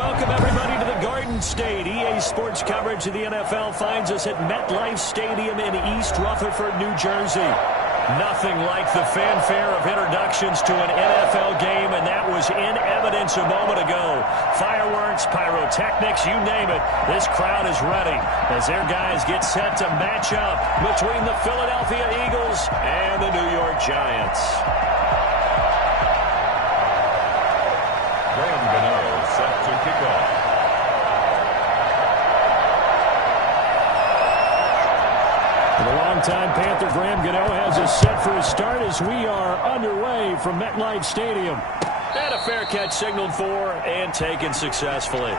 welcome everybody to the Garden State. EA Sports coverage of the NFL finds us at MetLife Stadium in East Rutherford, New Jersey. Nothing like the fanfare of introductions to an NFL game, and that was in evidence a moment ago. Fireworks, pyrotechnics, you name it. This crowd is ready as their guys get set to match up between the Philadelphia Eagles and the New York Giants. Graham Gano set to kick off. The longtime Panther Graham Gano has us set for his start as we are underway from MetLife Stadium. And a fair catch signaled for and taken successfully.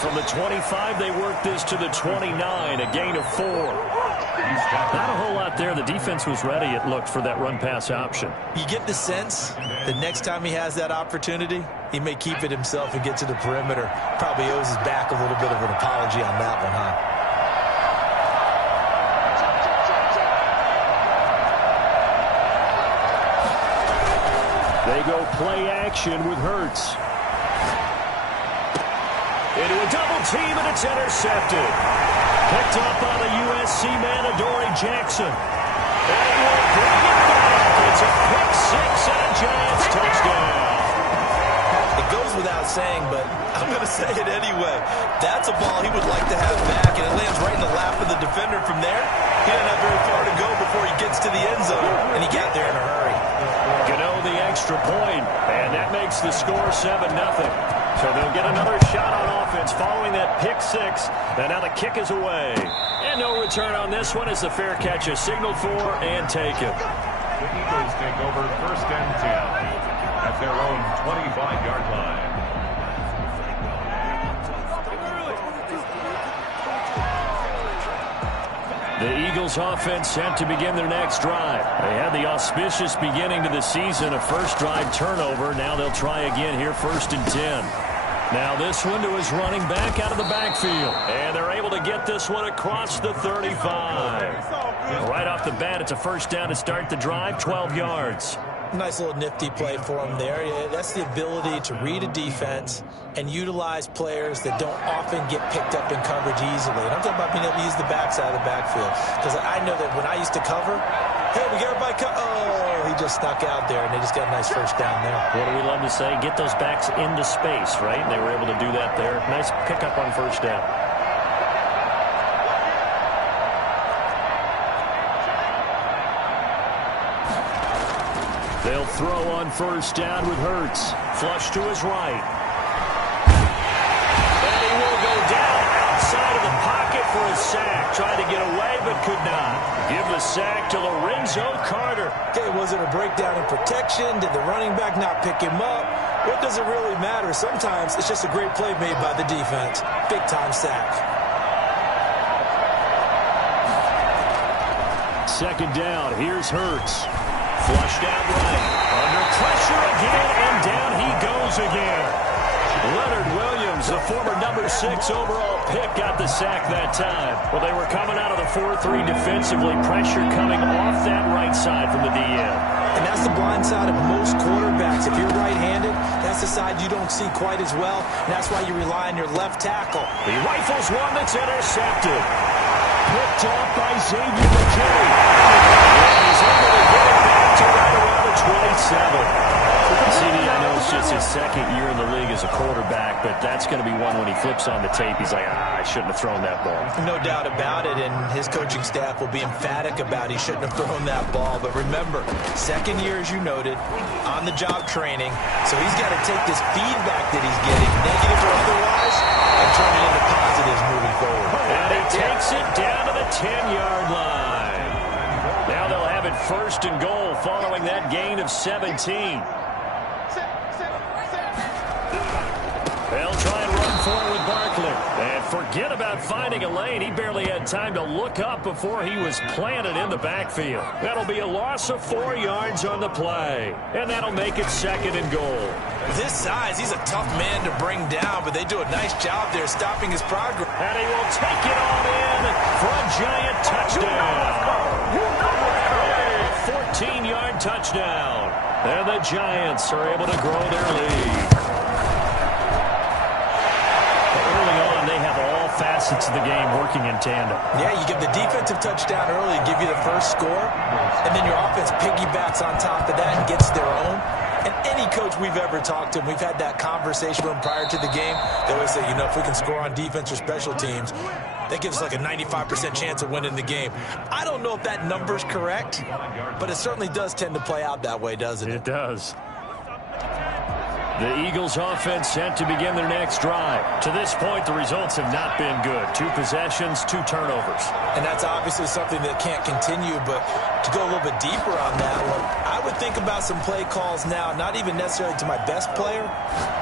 From the 25, they worked this to the 29, a gain of 4. Not a whole lot there. The defense was ready, it looked, for that run-pass option. You get the sense that next time he has that opportunity, he may keep it himself and get to the perimeter. Probably owes his back a little bit of an apology on that one, huh? They go play action with Hurts. Into a double team, and it's intercepted. Picked up by the USC man, Adoree Jackson. And he will bring it back. It's a pick six and a Giants touchdown. It goes without saying, but I'm going to say it anyway. That's a ball he would like to have back, and it lands right in the lap of the defender from there. He doesn't have very far to go before he gets to the end zone, and he got there in a hurry. Gano the extra point, and that makes the score 7-0. So they'll get another shot on offense following that pick six. And now the kick is away. And no return on this one as the fair catch is signaled for and taken. The Eagles take over 1st and 10 at their own 25-yard line. The Eagles offense set to begin their next drive. They had the auspicious beginning to the season, a first drive turnover. Now they'll try again here, 1st and 10. Now this one to his running back out of the backfield. And they're able to get this one across the 35. Right off the bat, it's a first down to start the drive, 12 yards. Nice little nifty play for him there. That's the ability to read a defense and utilize players that don't often get picked up in coverage easily. And I'm talking about being able to use the backside of the backfield. Because I know that when I used to cover, hey, we got everybody he just snuck out there, and they just got a nice first down there. What do we love to say? Get those backs into space, right? And they were able to do that there. Nice pickup on first down. They'll throw on first down with Hurts. Flush to his right. And he will go down outside of the pocket for a sack. Tried to get away, but could not. Give the sack to Lorenzo Carter. Okay, was it a breakdown in protection? Did the running back not pick him up? What does it really matter? Sometimes it's just a great play made by the defense. Big-time sack. 2nd down. Here's Hurts. Flushed out right. Under pressure again, and down he goes again. Leonard Williams, the former number 6 overall pick, got the sack that time. Well, they were coming out of the 4-3 defensively. Pressure coming off that right side from the DN. And that's the blind side of most quarterbacks. If you're right-handed, that's the side you don't see quite as well. And that's why you rely on your left tackle. He rifles one that's intercepted. Picked off by Xavier McKinney. And he's able to get it back to right around the 27. CD, I know it's just his 2nd year in the league as a quarterback, but that's going to be one when he flips on the tape. He's like, I shouldn't have thrown that ball. No doubt about it, and his coaching staff will be emphatic about he shouldn't have thrown that ball. But remember, 2nd year, as you noted, on-the-job training, so he's got to take this feedback that he's getting, negative or otherwise, and turn it into positives moving forward. And he takes it down to the 10-yard line. Now they'll have it 1st and goal following that gain of 17. They'll try and run for it with Barkley. And forget about finding a lane. He barely had time to look up before he was planted in the backfield. That'll be a loss of 4 yards on the play. And that'll make it 2nd and goal. With his size, he's a tough man to bring down, but they do a nice job there stopping his progress. And he will take it on in for a giant touchdown. 14-yard touchdown. And the Giants are able to grow their lead. Early on, they have all facets of the game working in tandem. Yeah, you give the defensive touchdown early and give you the first score, and then your offense piggybacks on top of that and gets their own. And any coach we've ever talked to, and we've had that conversation with them prior to the game, they always say, you know, if we can score on defense or special teams, that gives us like a 95% chance of winning the game. I don't know if that number's correct, but it certainly does tend to play out that way, doesn't it? It does. The Eagles offense set to begin their next drive. To this point, the results have not been good. 2 possessions, 2 turnovers. And that's obviously something that can't continue, but to go a little bit deeper on that one, I would think about some play calls now, not even necessarily to my best player,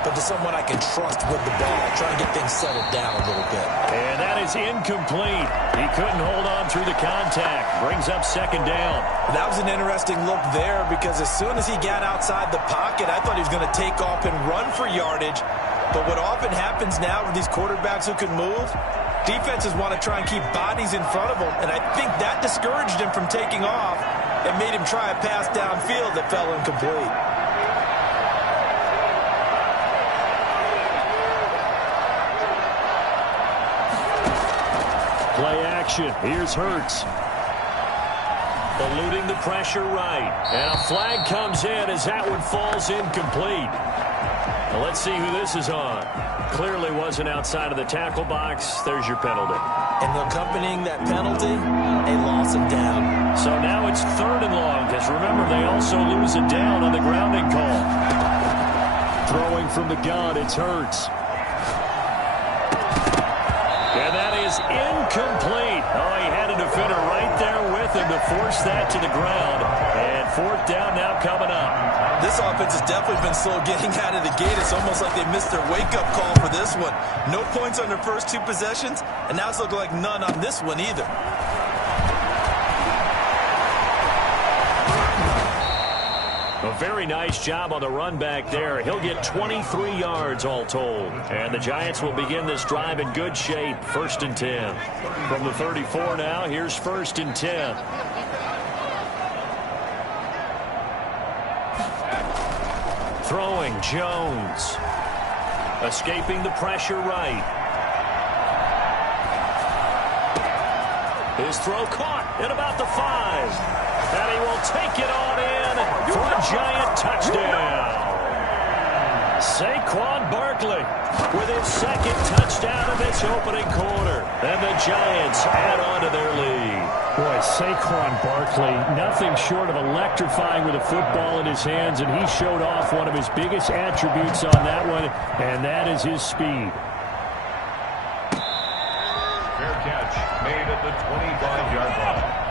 but to someone I can trust with the ball, trying to get things settled down a little bit. And that is incomplete. He couldn't hold on through the contact. Brings up 2nd down. That was an interesting look there because as soon as he got outside the pocket, I thought he was going to take off and run for yardage. But what often happens now with these quarterbacks who can move, defenses want to try and keep bodies in front of them, and I think that discouraged him from taking off and made him try a pass downfield that fell incomplete. Play action. Here's Hurts. Eluding the pressure right. And a flag comes in as that one falls incomplete. Now let's see who this is on. Clearly wasn't outside of the tackle box. There's your penalty. And accompanying that penalty, a loss of down. So now it's 3rd and long, because remember, they also lose a down on the grounding call. Throwing from the gun, it's Hurts. And that is incomplete. Oh, he had a defender right there with him to force that to the ground. And 4th down now coming up. This offense has definitely been slow getting out of the gate. It's almost like they missed their wake-up call for this one. No points on their first 2 possessions, and now it's looking like none on this one either. A very nice job on the run back there. He'll get 23 yards all told. And the Giants will begin this drive in good shape. 1st and 10. From the 34 now, here's 1st and 10. Throwing, Jones. Escaping the pressure right. His throw caught at about the 5. And he will take it on in for a giant touchdown. Saquon Barkley with his 2nd touchdown of this opening quarter. And the Giants add on to their lead. Boy, Saquon Barkley, nothing short of electrifying with a football in his hands, and he showed off one of his biggest attributes on that one, and that is his speed. Fair catch made at the 25-yard line.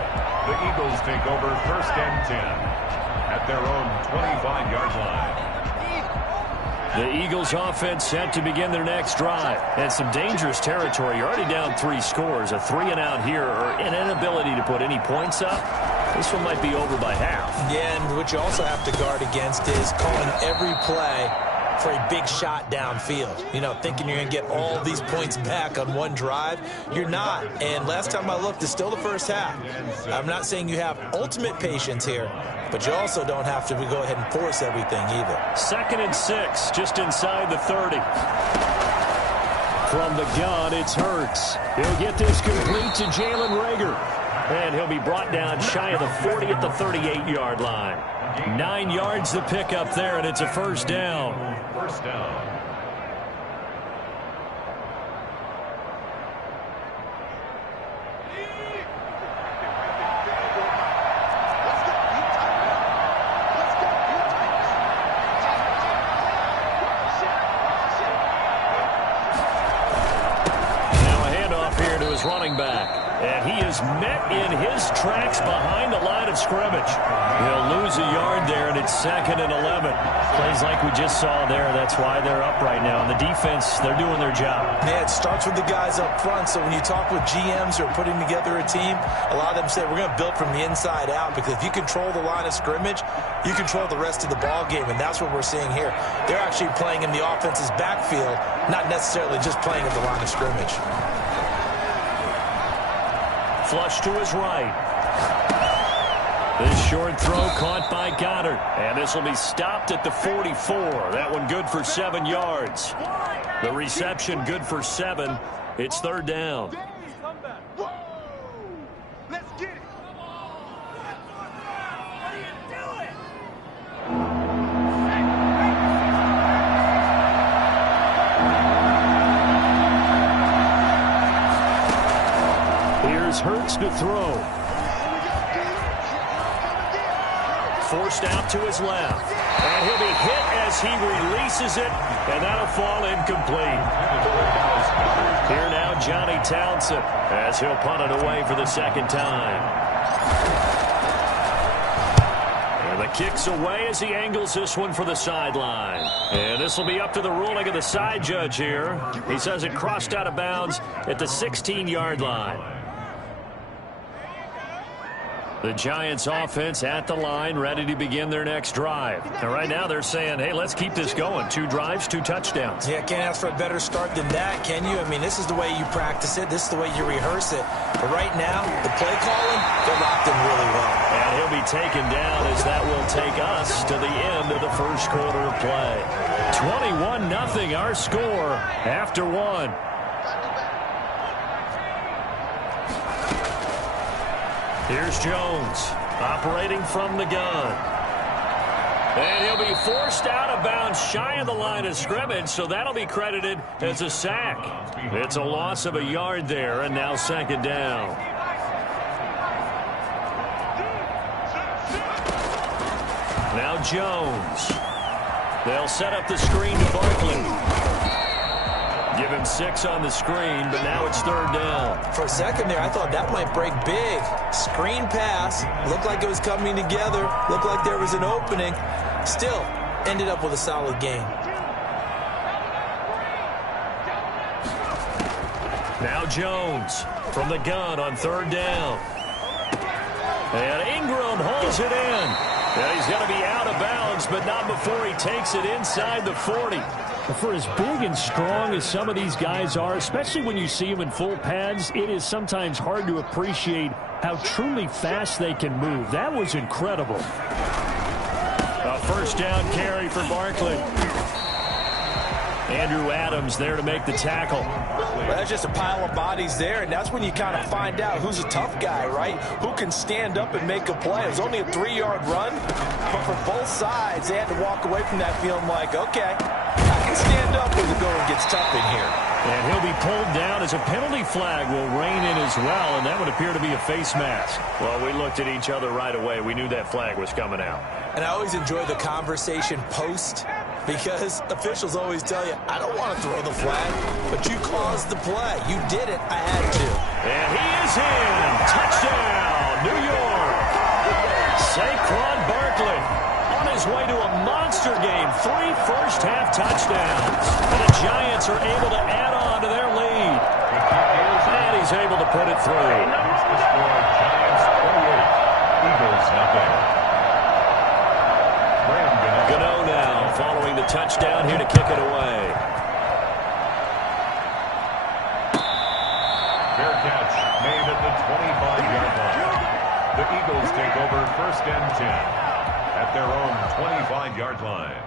The Eagles take over 1st and 10 at their own 25-yard line. The Eagles offense set to begin their next drive. And some dangerous territory. You're already down 3 scores. A 3-and-out here, or an inability to put any points up. This one might be over by half. Yeah, and what you also have to guard against is calling every play for a big shot downfield. You know, thinking you're going to get all these points back on one drive. You're not. And last time I looked, it's still the first half. I'm not saying you have ultimate patience here, but you also don't have to go ahead and force everything either. 2nd and 6, just inside the 30. From the gun, it's Hurts. He'll get this complete to Jalen Reagor. And he'll be brought down shy of the 40 at the 38-yard line. 9 yards to pick up there, and it's a 1st down. 1st down. running back. And he is met in his tracks behind the line of scrimmage. He'll lose a yard there, and it's 2nd and 11. Plays like we just saw there. That's why they're up right now. And the defense, they're doing their job. Yeah, it starts with the guys up front. So when you talk with GMs who are putting together a team, a lot of them say we're going to build from the inside out, because if you control the line of scrimmage, you control the rest of the ball game, and that's what we're seeing here. They're actually playing in the offense's backfield, not necessarily just playing at the line of scrimmage. Flush to his right. This short throw caught by Goddard. And this will be stopped at the 44. That one good for 7 yards. The reception good for 7. It's 3rd down. Let's get it. Here's Hurts to throw. Forced out to his left. And he'll be hit as he releases it, and that'll fall incomplete. Here now, Johnny Townsend, as he'll punt it away for the 2nd time. And the kick's away as he angles this one for the sideline. And this will be up to the ruling of the side judge here. He says it crossed out of bounds at the 16-yard line. The Giants offense at the line, ready to begin their next drive. And right now they're saying, hey, let's keep this going. 2 drives, 2 touchdowns. Yeah, can't ask for a better start than that, can you? I mean, this is the way you practice it. This is the way you rehearse it. But right now, the play calling, they're locked in really well. And he'll be taken down as that will take us to the end of the first quarter of play. 21-0 our score after 1. Here's Jones, operating from the gun. And he'll be forced out of bounds shy of the line of scrimmage, so that'll be credited as a sack. It's a loss of a yard there, and now 2nd down. Now Jones. They'll set up the screen to Barkley. Give him 6 on the screen, but now it's 3rd down. For a second there, I thought that might break big. Screen pass. Looked like it was coming together. Looked like there was an opening. Still, ended up with a solid game. Now Jones from the gun on 3rd down. And Ingram holds it in. And he's going to be out of bounds, but not before he takes it inside the 40. For as big and strong as some of these guys are, especially when you see them in full pads, it is sometimes hard to appreciate how truly fast they can move. That was incredible. A 1st down carry for Barkley. Andrew Adams there to make the tackle. Well, that's just a pile of bodies there, and that's when you kind of find out who's a tough guy, right? Who can stand up and make a play. It was only a 3-yard run, but for both sides, they had to walk away from that feeling like, okay, I can stand up when the going gets tough in here. And he'll be pulled down as a penalty flag will rein in as well, and that would appear to be a face mask. Well, we looked at each other right away. We knew that flag was coming out. And I always enjoy the conversation post, because officials always tell you, I don't want to throw the flag, but you caused the play. You did it. I had to. And he is in. Touchdown, New York. Saquon Barkley on his way to a monster game. 3 first-half touchdowns. And the Giants are able to add on to their lead. And he's able to put it through. Giants 28, Eagles nothing. Gano now following the touchdown here to kick it away. Fair catch made at the 25-yard line. The Eagles take over 1st and 10 at their own 25-yard line.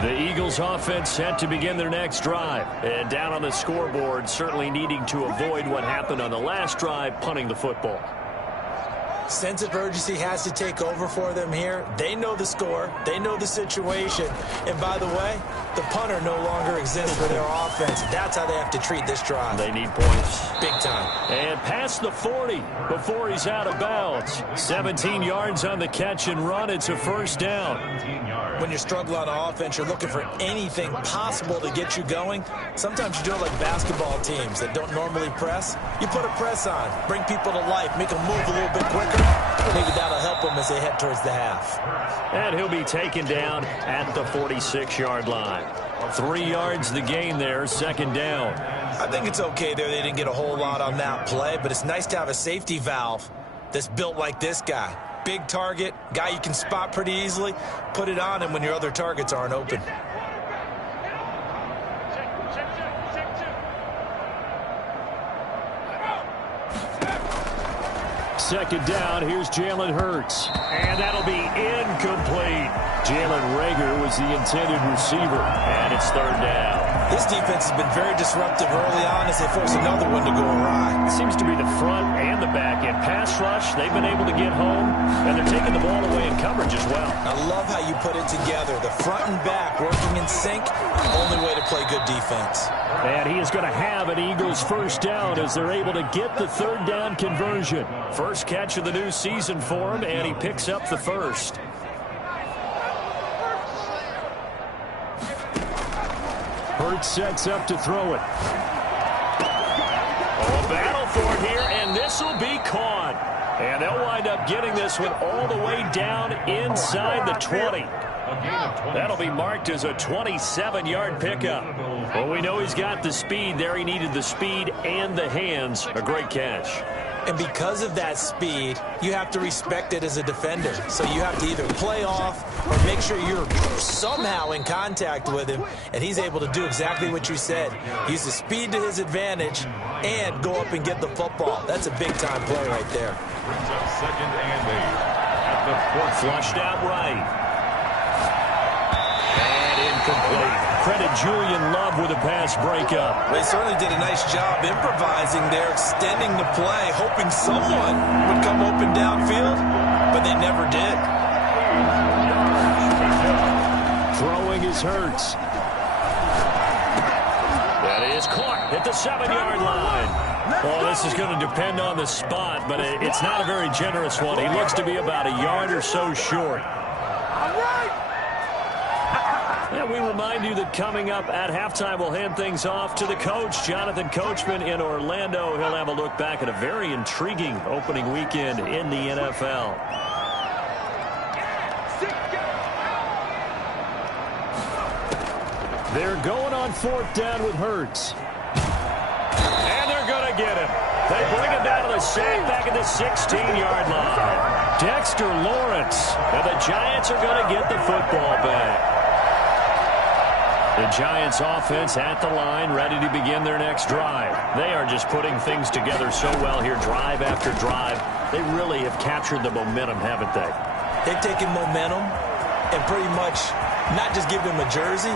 The Eagles offense set to begin their next drive. And down on the scoreboard, certainly needing to avoid what happened on the last drive, punting the football. Sense of urgency has to take over for them here. They know the score. They know the situation. And by the way, the punter no longer exists for their offense. That's how they have to treat this drive. They need points. Big time. And past the 40 before he's out of bounds. 17 yards on the catch and run. It's a first down. When you're struggling on offense, you're looking for anything possible to get you going. Sometimes you do it like basketball teams that don't normally press. You put a press on, bring people to life, make them move a little bit quicker. Maybe that'll help them as they head towards the half. And he'll be taken down at the 46-yard line. 3 yards the gain there, second down. I think it's okay there. They didn't get a whole lot on that play, but it's nice to have a safety valve that's built like this guy. Big target, guy you can spot pretty easily. Put it on him when your other targets aren't open. Second down, here's Jalen Hurts. And that'll be incomplete. Jalen Reagor was the intended receiver, and it's third down. This defense has been very disruptive early on as they force another one to go awry. It seems to be the front and the back end. Pass rush, they've been able to get home, and they're taking the ball away in coverage as well. I love how you put it together. The front and back working in sync, only way to play good defense. And he is going to have an Eagles first down as they're able to get the third down conversion. First catch of the new season for him, and he picks up the first. Hurts sets up to throw it. Oh, battle for it here, and this will be caught. And they'll wind up getting this one all the way down inside the 20. That'll be marked as a 27-yard pickup. Well, we know he's got the speed there. He needed the speed and the hands. A great catch. And because of that speed, you have to respect it as a defender. So you have to either play off or make sure you're somehow in contact with him. And he's able to do exactly what you said. Use the speed to his advantage and go up and get the football. That's a big-time play right there. Brings up second and 8 at the 4th. Flushed out right. And incomplete. Credit Julian Love with a pass breakup. They certainly did a nice job improvising there, extending the play, hoping someone would come open downfield, but they never did. Throwing is Hurts. That is caught at the 7-yard line. Well, this is going to depend on the spot, but it's not a very generous one. He looks to be about a yard or so short. And we remind you that coming up at halftime, we'll hand things off to the coach, Jonathan Coachman in Orlando. He'll have a look back at a very intriguing opening weekend in the NFL. They're going on 4th down with Hurts. And they're going to get him. They bring him down to the sack back at the 16-yard line. Dexter Lawrence. And the Giants are going to get the football back. The Giants offense at the line, ready to begin their next drive. They are just putting things together so well here, drive after drive. They really have captured the momentum, haven't they? They've taken momentum and pretty much not just give him a jersey,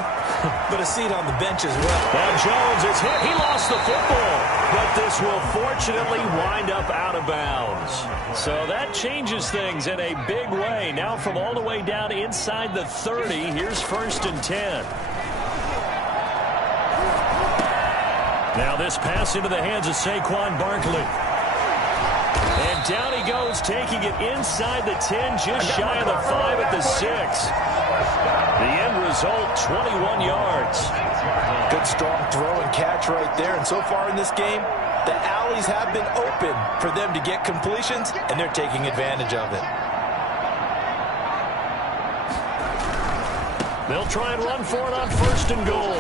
but a seat on the bench as well. Now Jones is hit. He lost the football, but this will fortunately wind up out of bounds. So that changes things in a big way. Now from all the way down inside the 30, here's 1st and 10. Now this pass into the hands of Saquon Barkley. And down he goes, taking it inside the 10, just shy of the 5 at the 6. The end result, 21 yards. Good strong throw and catch right there. And so far in this game, the alleys have been open for them to get completions, and they're taking advantage of it. They'll try and run for it on 1st and goal.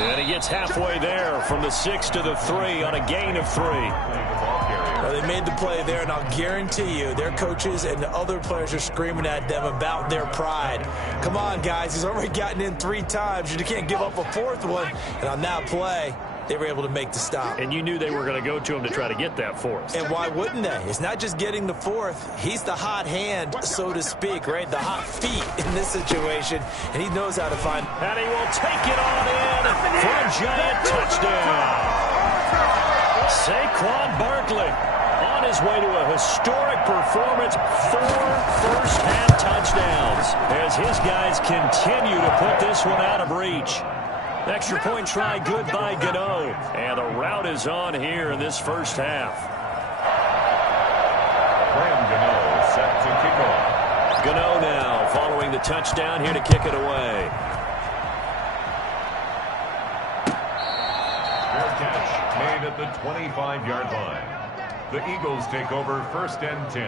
And he gets halfway there from the 6 to the 3 on a gain of 3. Well, they made the play there, and I'll guarantee you their coaches and the other players are screaming at them about their pride. Come on, guys. He's already gotten in 3 times. You can't give up a 4th one. And on that play, they were able to make the stop. And you knew they were going to go to him to try to get that 4th. And why wouldn't they? It's not just getting the 4th. He's the hot hand, so to speak, right? The hot feet in this situation. And he knows how to find. And he will take it on in for a Giant touchdown. Saquon Barkley on his way to a historic performance, 4 first-half touchdowns, as his guys continue to put this one out of reach. Extra point try good by Gano, and the route is on here in this first half. Graham Gano set to kick off. Gano now following the touchdown here to kick it away. Fair catch made at the 25-yard line. The Eagles take over first and 10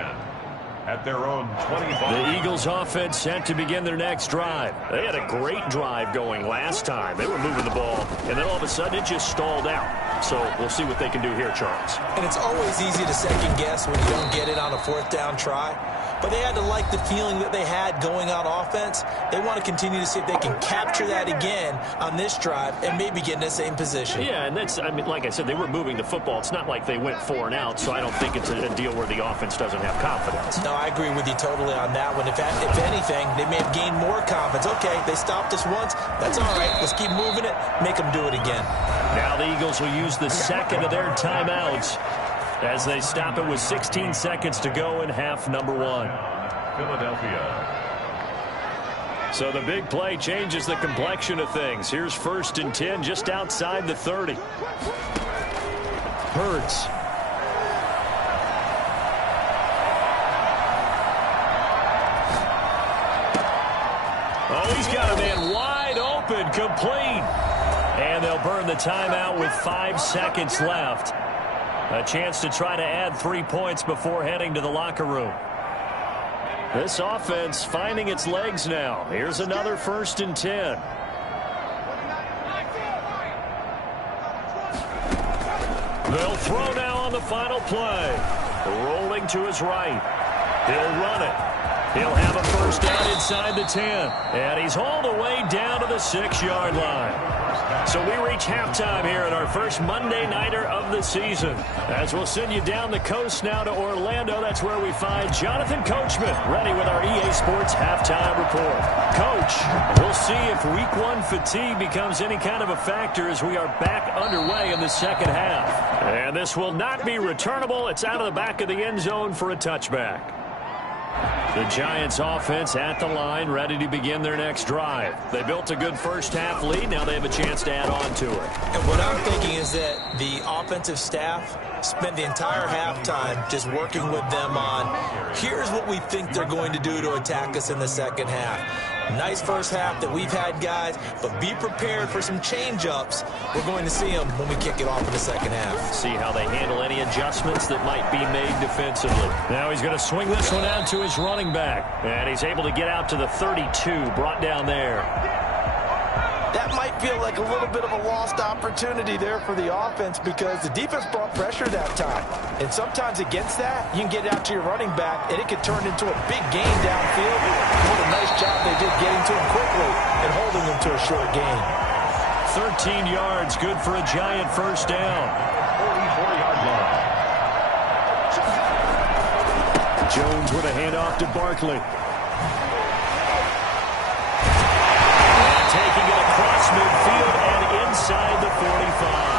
at their own 25. The Eagles offense set to begin their next drive. They had a great drive going last time. They were moving the ball, and then all of a sudden it just stalled out. So we'll see what they can do here, Charles. And it's always easy to second guess when you don't get it on a fourth down try. But they had to like the feeling that they had going on offense. They want to continue to see if they can capture that again on this drive and maybe get in the same position. Yeah, and that's, I mean, like I said, they were moving the football. It's not like they went 4 and out, so I don't think it's a deal where the offense doesn't have confidence. No, I agree with you totally on that one. If anything, they may have gained more confidence. Okay, they stopped us once. That's all right. Let's keep moving it. Make them do it again. Now the Eagles will use the second of their timeouts as they stop it with 16 seconds to go in half number 1. Philadelphia. So the big play changes the complexion of things. Here's first and 10 just outside the 30. Hurts. Oh, he's got a man wide open, complete. And they'll burn the timeout with 5 seconds left. A chance to try to add 3 points before heading to the locker room. This offense finding its legs now. Here's another first and 10. They'll throw now on the final play. Rolling to his right. He'll run it. He'll have a first down inside the 10. And he's all the way down to the 6-yard line. So we reach halftime here in our first Monday Nighter of the season. As we'll send you down the coast now to Orlando, that's where we find Jonathan Coachman ready with our EA Sports Halftime Report. Coach, we'll see if Week 1 fatigue becomes any kind of a factor as we are back underway in the second half. And this will not be returnable. It's out of the back of the end zone for a touchback. The Giants offense at the line, ready to begin their next drive. They built a good first half lead. Now they have a chance to add on to it. And what I'm thinking is that the offensive staff spent the entire halftime just working with them on, here's what we think they're going to do to attack us in the second half. Nice first half that we've had, guys, but be prepared for some change-ups. We're going to see them when we kick it off in the second half. See how they handle any adjustments that might be made defensively. Now he's going to swing this one out to his running back, and he's able to get out to the 32, brought down there. That might feel like a little bit of a lost opportunity there for the offense because the defense brought pressure that time. And sometimes against that, you can get out to your running back, and it could turn into a big gain downfield. What a nice job they did getting to him quickly and holding him to a short gain. 13 yards, good for a Giant first down. 44-yard line. Jones with a handoff to Barkley. Taking it across midfield and inside the 45.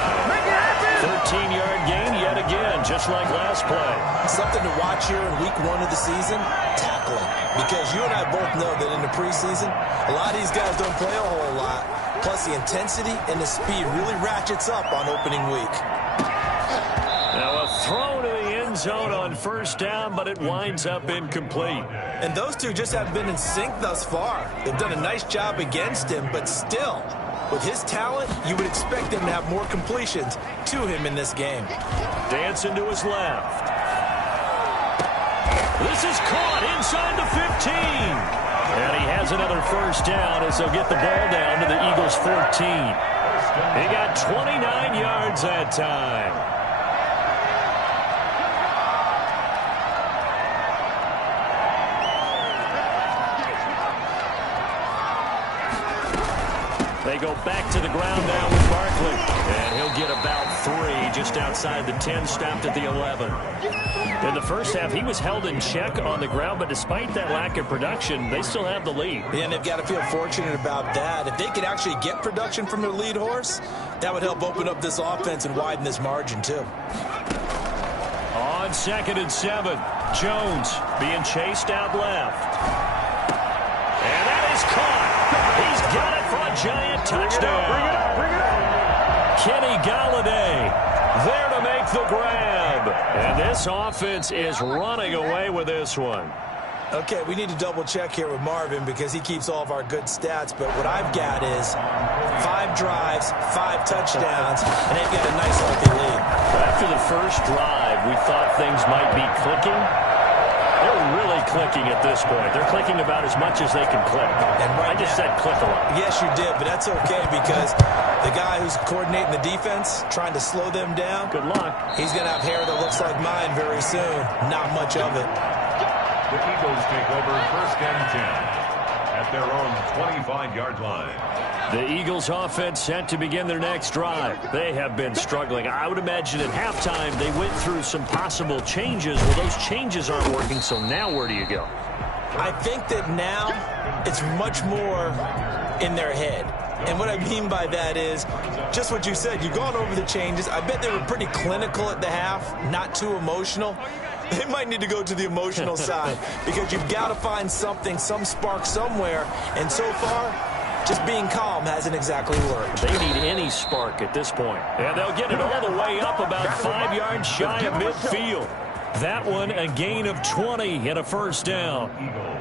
13-yard gain yet again, just like last play. Something to watch here in week 1 of the season, tackling. Because you and I both know that in the preseason, a lot of these guys don't play a whole lot. Plus the intensity and the speed really ratchets up on opening week. Now a throw to the end zone on first down, but it winds up incomplete. And those two just haven't been in sync thus far. They've done a nice job against him, but still, with his talent, you would expect him to have more completions to him in this game. Dancing to his left. This is caught inside the 15. And he has another first down as they'll get the ball down to the Eagles' 14. He got 29 yards that time. They go back to the ground now with Barkley. And he'll get about 3 just outside the 10, stopped at the 11. In the first half, he was held in check on the ground, but despite that lack of production, they still have the lead. Yeah, and they've got to feel fortunate about that. If they could actually get production from their lead horse, that would help open up this offense and widen this margin, too. On On 2nd and 7, Jones being chased out left. And that is caught. He's got it for a giant touchdown. Kenny Golladay there to make the grab. And this offense is running away with this one. Okay, we need to double-check here with Marvin because he keeps all of our good stats. But what I've got is 5 drives, 5 touchdowns, and they've got a nice, healthy lead. After the first drive, we thought things might be clicking. They're really clicking at this point. They're clicking about as much as they can click. And I just said click a lot. Yes, you did, but that's okay because the guy who's coordinating the defense, trying to slow them down, good luck. He's going to have hair that looks like mine very soon. Not much of it. The Eagles take over 1st and 10 at their own 25-yard line. The Eagles offense set to begin their next drive. They have been struggling. I would imagine at halftime they went through some possible changes. Well, those changes aren't working, so now where do you go? I think that now it's much more in their head. And what I mean by that is just what you said. You've gone over the changes. I bet they were pretty clinical at the half, not too emotional. They might need to go to the emotional side because you've got to find something, some spark somewhere. And so far, just being calm hasn't exactly worked. They need any spark at this point. And they'll get it all the way up about 5 yards shy of midfield. That one, a gain of 20 and a 1st down.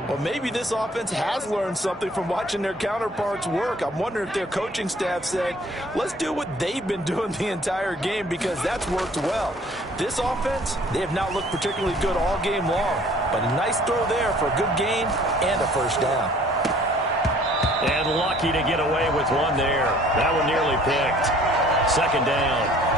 Well, maybe this offense has learned something from watching their counterparts work. I'm wondering if their coaching staff said, let's do what they've been doing the entire game because that's worked well. This offense, they have not looked particularly good all game long. But a nice throw there for a good gain and a 1st down. And lucky to get away with one there. That one nearly picked. 2nd down.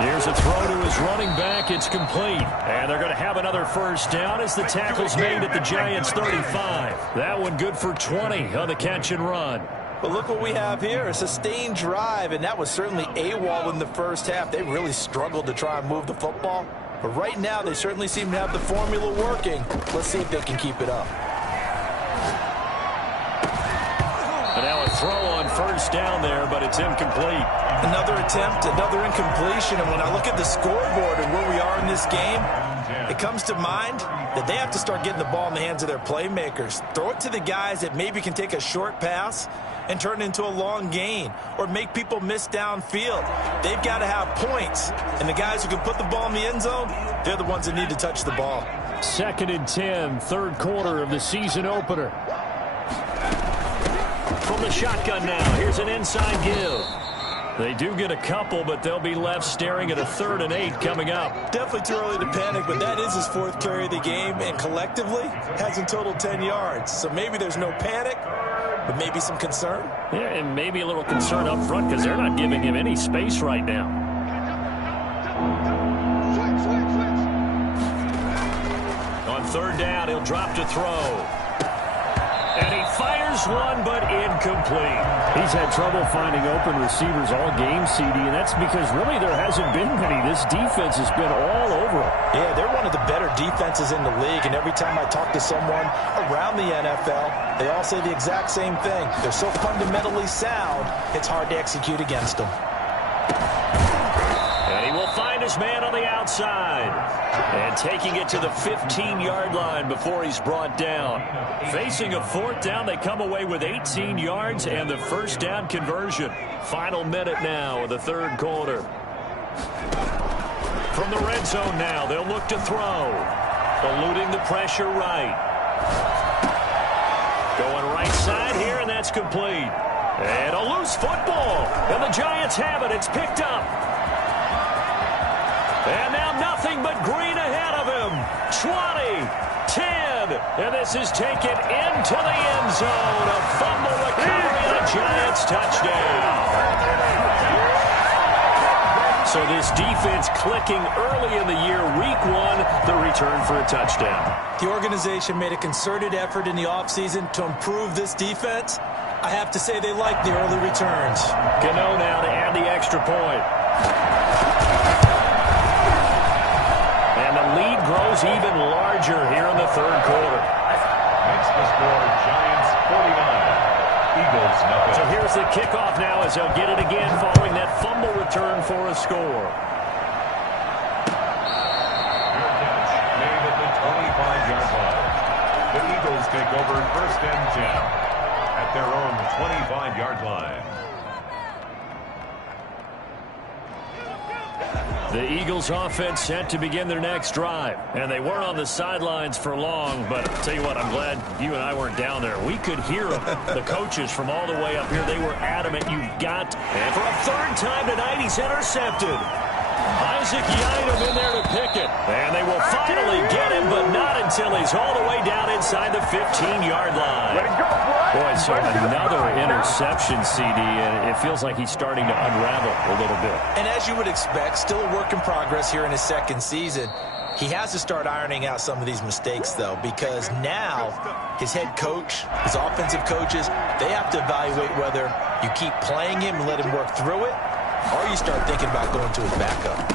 Here's a throw to his running back. It's complete. And they're going to have another 1st down as the tackle's made at the Giants' 35. That one good for 20 on the catch and run. But look what we have here, a sustained drive, and that was certainly AWOL in the first half. They really struggled to try and move the football. But right now, they certainly seem to have the formula working. Let's see if they can keep it up. And now a throw on 1st down there, but it's incomplete. Another attempt, another incompletion, and when I look at the scoreboard and where we are in this game, it comes to mind that they have to start getting the ball in the hands of their playmakers. Throw it to the guys that maybe can take a short pass and turn it into a long gain or make people miss downfield. They've got to have points, and the guys who can put the ball in the end zone, they're the ones that need to touch the ball. 2nd and 10, 3rd quarter of the season opener. From the shotgun now, here's an inside give. They do get a couple, but they'll be left staring at a 3rd and 8 coming up. Definitely too early to panic, but that is his 4th carry of the game, and collectively has in total 10 yards. So maybe there's no panic, but maybe some concern. Yeah, and maybe a little concern up front because they're not giving him any space right now. On 3rd down, he'll drop to throw. And he fires one, but incomplete. He's had trouble finding open receivers all game, CD, and that's because really there hasn't been many. This defense has been all over him. Yeah, they're one of the better defenses in the league, and every time I talk to someone around the NFL, they all say the exact same thing. They're so fundamentally sound, it's hard to execute against them. And he will find his man on the outside. And taking it to the 15-yard line before he's brought down. Facing a 4th down, they come away with 18 yards and the 1st down conversion. Final minute now of the 3rd quarter. From the red zone now, they'll look to throw. Eluding the pressure right. Going right side here, and that's complete. And a loose football. And the Giants have it. It's picked up. And now nothing but green ahead of him. 20, 10, and this is taken into the end zone. A fumble recovery and a Giants touchdown. So this defense clicking early in the year, week 1, the return for a touchdown. The organization made a concerted effort in the offseason to improve this defense. I have to say they like the early returns. Gano now to add the extra point. And the lead grows even larger here in the third quarter. Makes the score Giants 49. Eagles nothing. So here's the kickoff now as they'll get it again following that fumble return for a score. Fair catch made at the 25-yard line. The Eagles take over first and 10 at their own 25-yard line. The Eagles offense set to begin their next drive. And they weren't on the sidelines for long, but I'll tell you what, I'm glad you and I weren't down there. We could hear them. The coaches from all the way up here, they were adamant. You've got, and for a third time tonight, he's intercepted. Isaac Yiadom in there to pick it. And they will finally get him, but not until he's all the way down inside the 15-yard line. Let it go, boy. Boy, so another interception, CD, and it feels like he's starting to unravel a little bit. And as you would expect, still a work in progress here in his second season. He has to start ironing out some of these mistakes, though, because now his head coach, his offensive coaches, they have to evaluate whether you keep playing him and let him work through it, or you start thinking about going to his backup.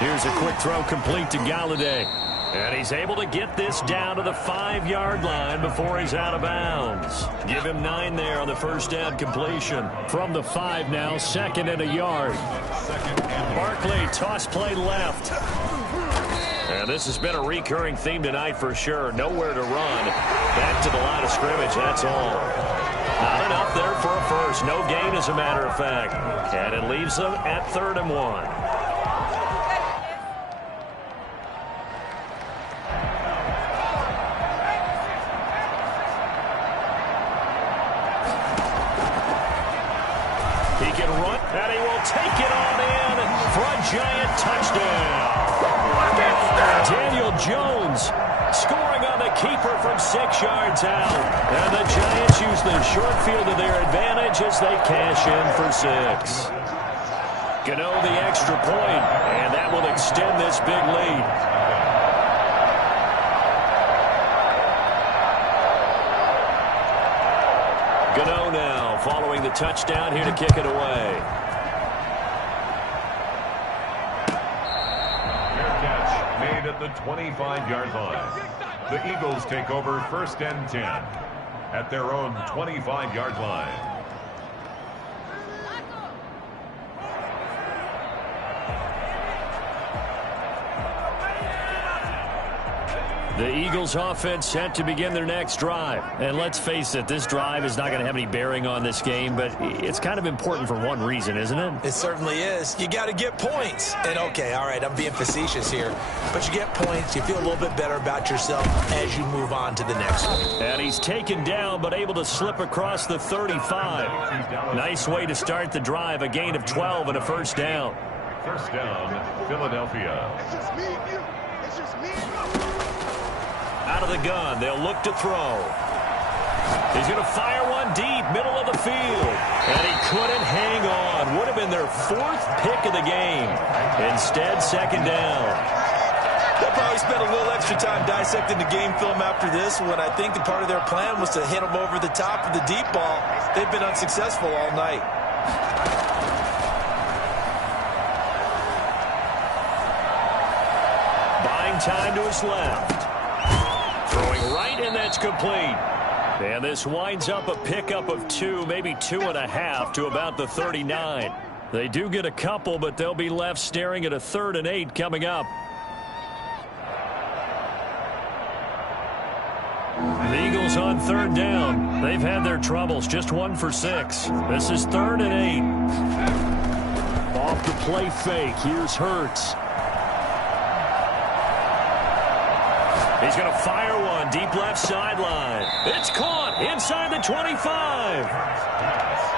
Here's a quick throw complete to Galladay. And he's able to get this down to the 5-yard line before he's out of bounds. Give him 9 there on the first down completion. From the 5 now, second and a yard. Barkley, toss play left. And this has been a recurring theme tonight for sure. Nowhere to run. Back to the line of scrimmage, that's all. Not enough there for a first. No gain, as a matter of fact. And it leaves them at 3rd and 1. He can run, and he will take it on in for a Giant touchdown. Daniel Jones scoring on the keeper from 6 yards out. And the Giants use the short field to their advantage as they cash in for 6. Gano the extra point, and that will extend this big lead. Gano now following the touchdown here to kick it away. Fair catch made at the 25-yard line. The Eagles take over first and 10 at their own 25-yard line. The Eagles offense set to begin their next drive. And let's face it, this drive is not going to have any bearing on this game, but it's kind of important for one reason, isn't it? It certainly is. You got to get points. And okay, all right, I'm being facetious here, but you get points, you feel a little bit better about yourself as you move on to the next one. And he's taken down, but able to slip across the 35. Nice way to start the drive, a gain of 12 and a first down. First down, Philadelphia. Out of the gun, they'll look to throw. He's going to fire one deep, middle of the field. And he couldn't hang on. Would have been their 4th pick of the game. Instead, second down. They'll probably spend a little extra time dissecting the game film after this when I think the part of their plan was to hit them over the top of the deep ball. They've been unsuccessful all night. Buying time to his left. Throwing right, and that's complete. And this winds up a pickup of 2, maybe 2.5 to about the 39. They do get a couple, but they'll be left staring at a 3rd and 8 coming up. The Eagles on 3rd down. They've had their troubles, just 1 for 6. This is 3rd and 8. Off the play fake, here's Hurts. He's going to fire one deep left sideline. It's caught inside the 25.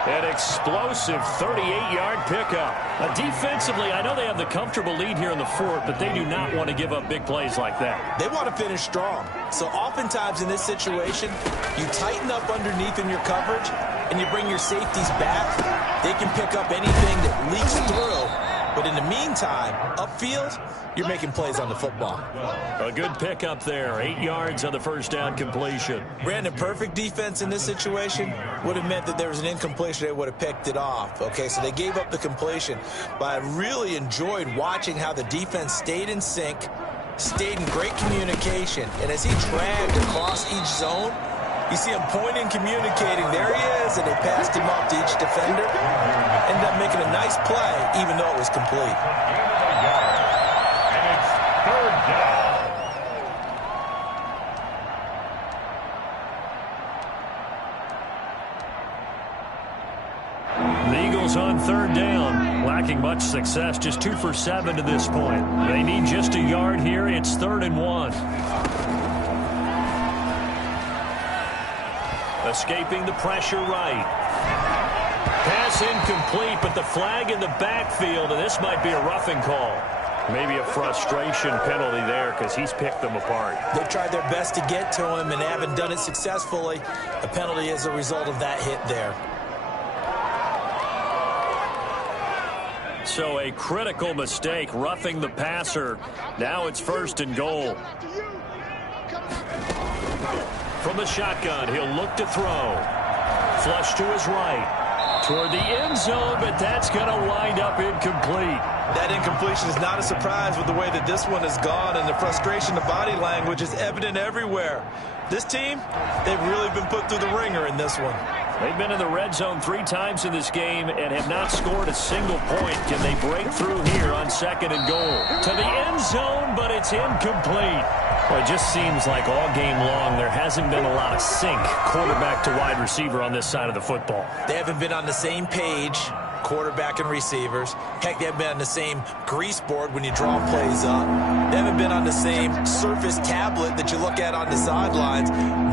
An explosive 38-yard pickup. Defensively, I know they have the comfortable lead here in the 4th, but they do not want to give up big plays like that. They want to finish strong. So oftentimes in this situation, you tighten up underneath in your coverage, and you bring your safeties back. They can pick up anything that leaks through. But in the meantime, upfield, you're making plays on the football. A good pickup there. 8 yards on the first down completion. Brandon, perfect defense in this situation would have meant that there was an incompletion. They would have picked it off. Okay, so they gave up the completion. But I really enjoyed watching how the defense stayed in sync. stayed in great communication. And as he dragged across each zone, you see him pointing, communicating. There he is, and they passed him off to each defender. Ended up making a nice play, even though it was complete. And it's third down. The Eagles on third down, lacking much success, just 2 for 7 to this point. They need just a yard here. It's 3rd and 1. Escaping the pressure right. Pass incomplete, but the flag in the backfield, and this might be a roughing call. Maybe a frustration penalty there because he's picked them apart. They've tried their best to get to him and haven't done it successfully. A penalty is a result of that hit there. So a critical mistake, roughing the passer. Now it's 1st and goal. From the shotgun, he'll look to throw. Flush to his right. Toward the end zone, but that's going to wind up incomplete. That incompletion is not a surprise with the way that this one has gone, and the frustration, the body language is evident everywhere. This team, they've really been put through the ringer in this one. They've been in the red zone 3 times in this game and have not scored a single point. Can they break through here on 2nd and goal? To the end zone, but it's incomplete. Well, it just seems like all game long there hasn't been a lot of sync quarterback to wide receiver on this side of the football. They haven't been on the same page, quarterback and receivers. Heck, they haven't been on the same grease board when you draw plays up. They haven't been on the same surface tablet that you look at on the sidelines.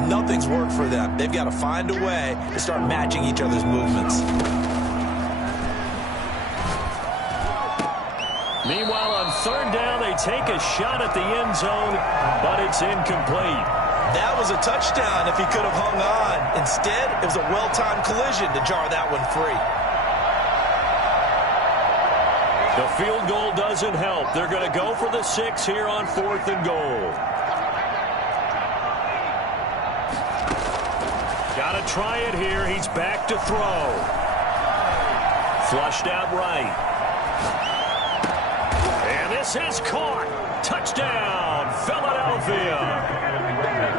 Nothing's worked for them. They've got to find a way to start matching each other's movements. Meanwhile, on 3rd down, they take a shot at the end zone, but it's incomplete. That was a touchdown if he could have hung on. Instead, it was a well-timed collision to jar that one free. The field goal doesn't help. They're going to go for the 6 here on 4th and goal. Got to try it here. He's back to throw. Flushed out right. And this is caught. Touchdown, Philadelphia.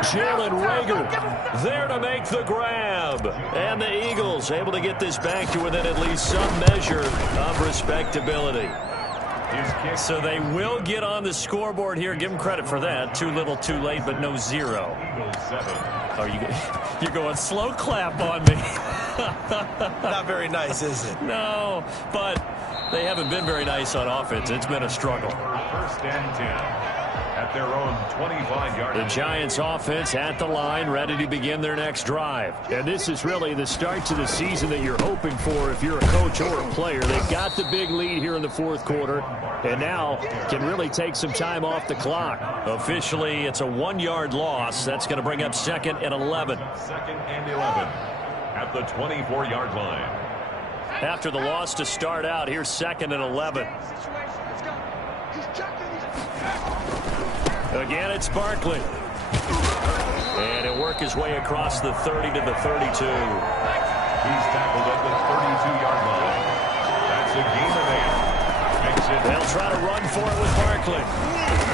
Jalen Reagor there to make the grab. And the Eagles able to get this back to within at least some measure of respectability. So they will get on the scoreboard here. Give them credit for that. Too little, too late, but no 0. Oh, you're going slow clap on me. Not very nice, is it? No, but they haven't been very nice on offense. It's been a struggle. 1st and 10. At their own 25-yard line. The Giants offense at the line, ready to begin their next drive. And this is really the start to the season that you're hoping for if you're a coach or a player. They've got the big lead here in the 4th quarter, and now can really take some time off the clock. Officially, it's a 1-yard loss. That's going to bring up 2nd and 11. 2nd and 11 at the 24-yard line. After the loss to start out, here's 2nd and 11. Again, it's Barkley. And he'll work his way across the 30 to the 32. He's tackled at the 32-yard line. That's a gain of 8. They'll try to run for it with Barkley.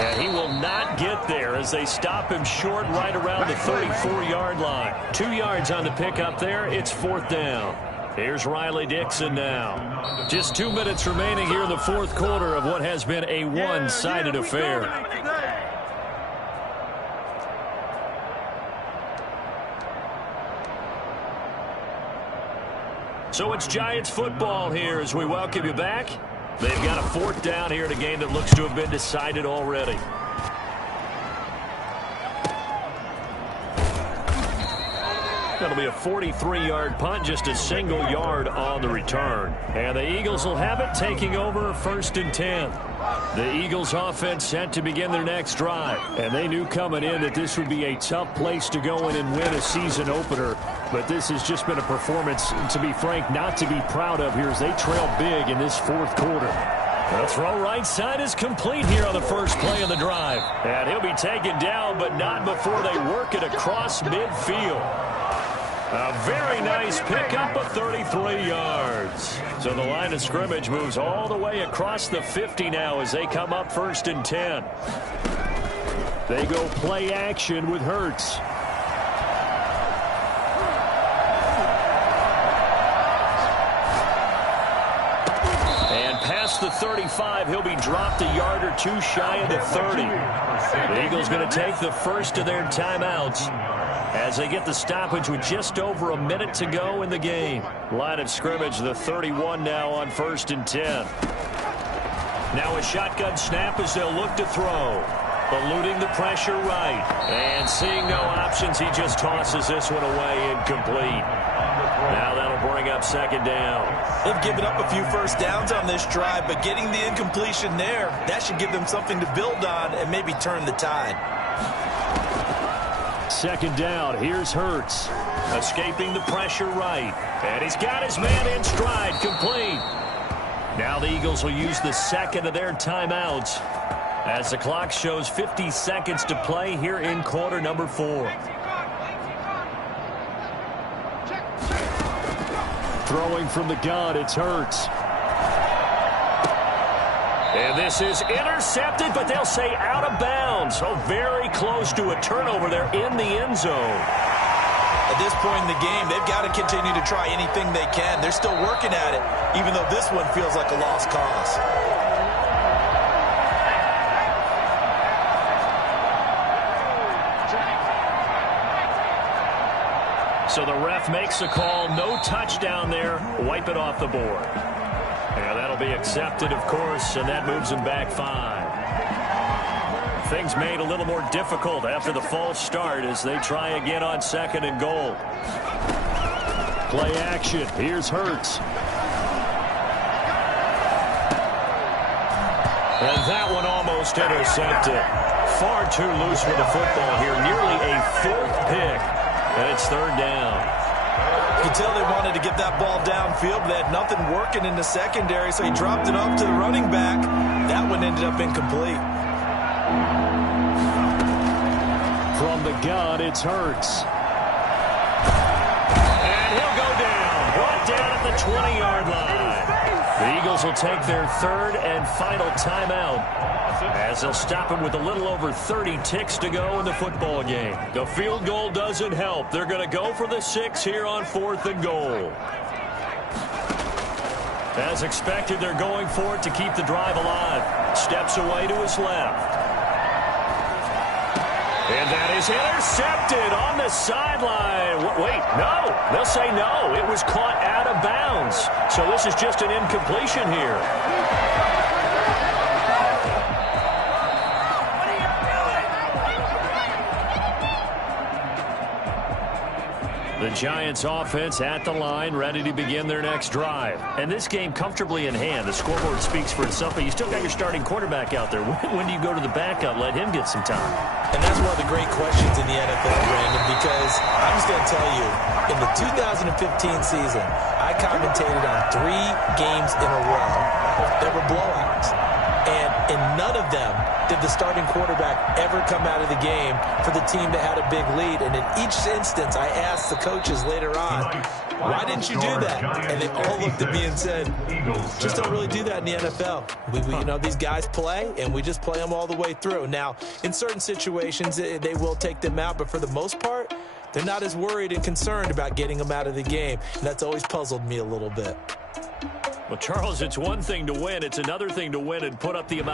And he will not get there as they stop him short right around the 34-yard line. 2 yards on the pickup there. It's 4th down. Here's Riley Dixon now. Just 2 minutes remaining here in the 4th quarter of what has been a one-sided affair. So it's Giants football here as we welcome you back. They've got a 4th down here in a game that looks to have been decided already. That'll be a 43-yard punt, just a single yard on the return. And the Eagles will have it, taking over 1st and 10. The Eagles offense set to begin their next drive. And they knew coming in that this would be a tough place to go in and win a season opener. But this has just been a performance, to be frank, not to be proud of here as they trail big in this 4th quarter. The throw right side is complete here on the first play of the drive. And he'll be taken down, but not before they work it across midfield. A very nice pickup of 33 yards. So the line of scrimmage moves all the way across the 50 now as they come up 1st and 10. They go play action with Hurts. And past the 35, he'll be dropped a yard or two shy of the 30. The Eagles going to take the first of their timeouts as they get the stoppage with just over a minute to go in the game. Line of scrimmage, the 31 now on 1st and 10. Now a shotgun snap as they'll look to throw. Eluding the pressure right. And seeing no options, he just tosses this one away incomplete. Now that'll bring up 2nd down. They've given up a few first downs on this drive, but getting the incompletion there, that should give them something to build on and maybe turn the tide. 2nd down, here's Hurts. Escaping the pressure right. And he's got his man in stride, complete. Now the Eagles will use the second of their timeouts as the clock shows 50 seconds to play here in quarter number 4. Throwing from the gun, it's Hurts. And this is intercepted, but they'll say out of bounds. So very close to a turnover there in the end zone. At this point in the game, they've got to continue to try anything they can. They're still working at it, even though this one feels like a lost cause. So the ref makes a call. No touchdown there. Wipe it off the board. Yeah, that'll be accepted, of course, and that moves them back 5. Things made a little more difficult after the false start as they try again on 2nd and goal. Play action. Here's Hurts. And that one almost intercepted. Far too loose with the football here. Nearly a 4th pick. And it's 3rd down. You can tell they wanted to get that ball downfield, but they had nothing working in the secondary, so he dropped it off to the running back. That one ended up incomplete. From the gun, it's Hurts. And he'll go down. Brought down at the 20-yard line. The Eagles will take their 3rd and final timeout as they'll stop him with a little over 30 ticks to go in the football game. The field goal doesn't help. They're going to go for the 6 here on 4th and goal. As expected, they're going for it to keep the drive alive. Steps away to his left. And that is intercepted on the sideline. Wait, no. They'll say no. It was caught out of bounds. So this is just an incompletion here. The Giants offense at the line, ready to begin their next drive. And this game comfortably in hand. The scoreboard speaks for itself, but you still got your starting quarterback out there. When do you go to the backup? Let him get some time. And that's one of the great questions in the NFL, Brandon, because I'm just going to tell you, in the 2015 season, I commentated on 3 games in a row. There were blowouts. And in none of them did the starting quarterback ever come out of the game for the team that had a big lead. And in each instance, I asked the coaches later on, why didn't you do that? And they all looked at me and said, just don't really do that in the NFL. You know, these guys play, and we just play them all the way through. Now, in certain situations, they will take them out, but for the most part, they're not as worried and concerned about getting them out of the game. And that's always puzzled me a little bit. Well, Charles, it's one thing to win. It's another thing to win and put up the amount